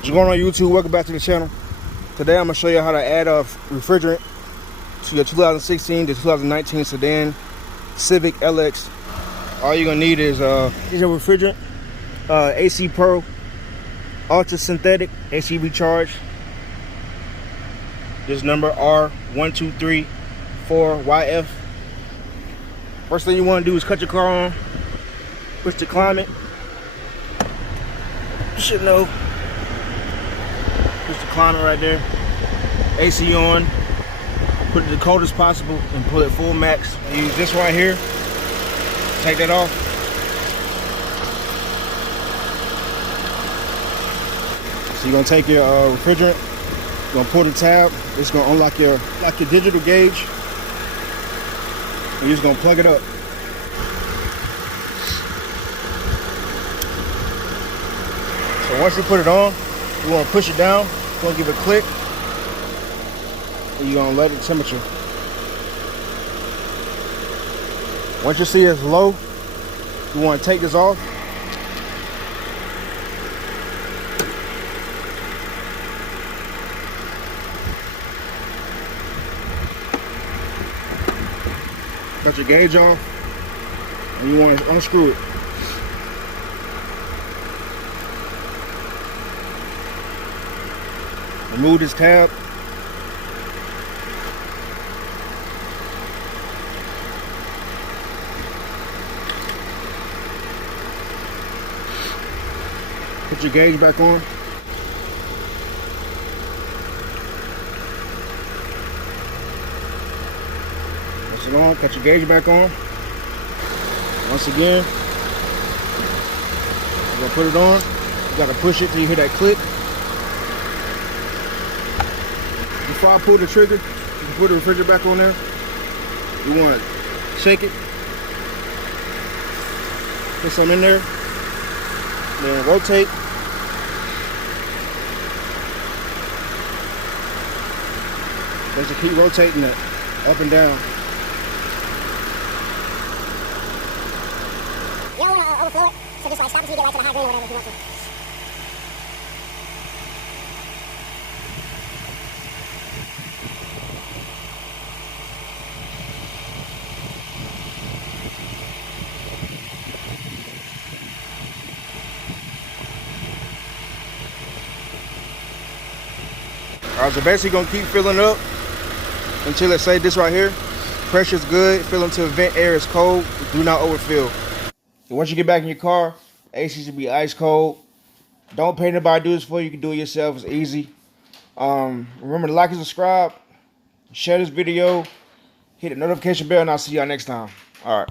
What's going on YouTube? Welcome back to the channel. Today I'm going to show you how to add a refrigerant to your 2016 to 2019 sedan Civic LX. All you're going to need is your refrigerant, AC Pro, Ultra Synthetic, AC Recharge. This number R12344YF. First thing you want to do is cut your car on, push the climate. You should know. Push the climate right there. AC on. Put it the coldest possible and pull it full max. Use this right here. Take that off. So you're gonna take your refrigerant. You're gonna pull the tab. It's gonna unlock your digital gauge. And you're just gonna plug it up. So once you put it on, you want to push it down. You're going to give it a click. And you're going to let the temperature. Once you see it's low, you want to take this off. Cut your gauge off. And you want to unscrew it. Remove this tab. Put your gauge back on. Press it on, cut your gauge back on. Once again, you're gonna put it on. You gotta push it till you hear that click. Before I pull the trigger, you can put the refrigerator back on there. You want to shake it. Put some in there. Then rotate. Just keep rotating it up and down. You don't want to overflow it, so just like stop until you get right to the high green or whatever if you want to. Alright, so basically you're gonna keep filling up until it say this right here. Pressure's good, fill until vent air is cold, do not overfill. And once you get back in your car, AC should be ice cold. Don't pay nobody to do this for you, you can do it yourself, it's easy. Remember to like and subscribe, share this video, hit the notification bell, and I'll see y'all next time. Alright.